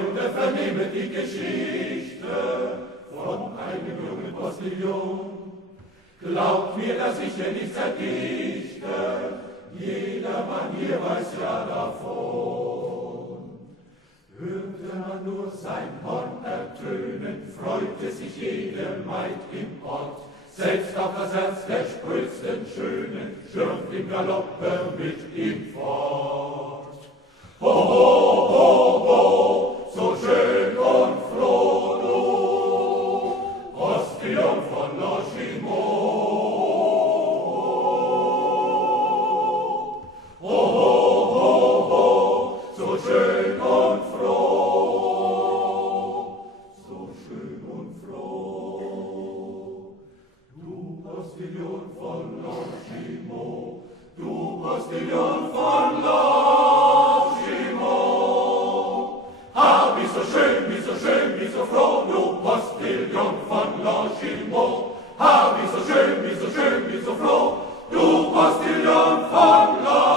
Freunde, vernehmet die Geschichte von einem jungen Postillon. Glaubt mir, dass ich hier nichts erdichte, jedermann hier weiß ja davon. Hörte man nur sein Horn ertönen, freute sich jede Maid im Ort. Selbst auch das Herz der sprödsten Schönen stürmt im Galoppe mit ihm fort. Ho, ho, ho, ho, so schön und froh du, Postillon von Longimont. Ho, ho, ho, ho, so schön und froh, so schön und froh. Du Postillon von Longimont, du Postillon von Longimont. Ah, wie so schön, wie so schön, wie so froh, du Postillon von Longimont. Ah, wie so schön, wie so schön, wie so froh, du Postillon von Longimont.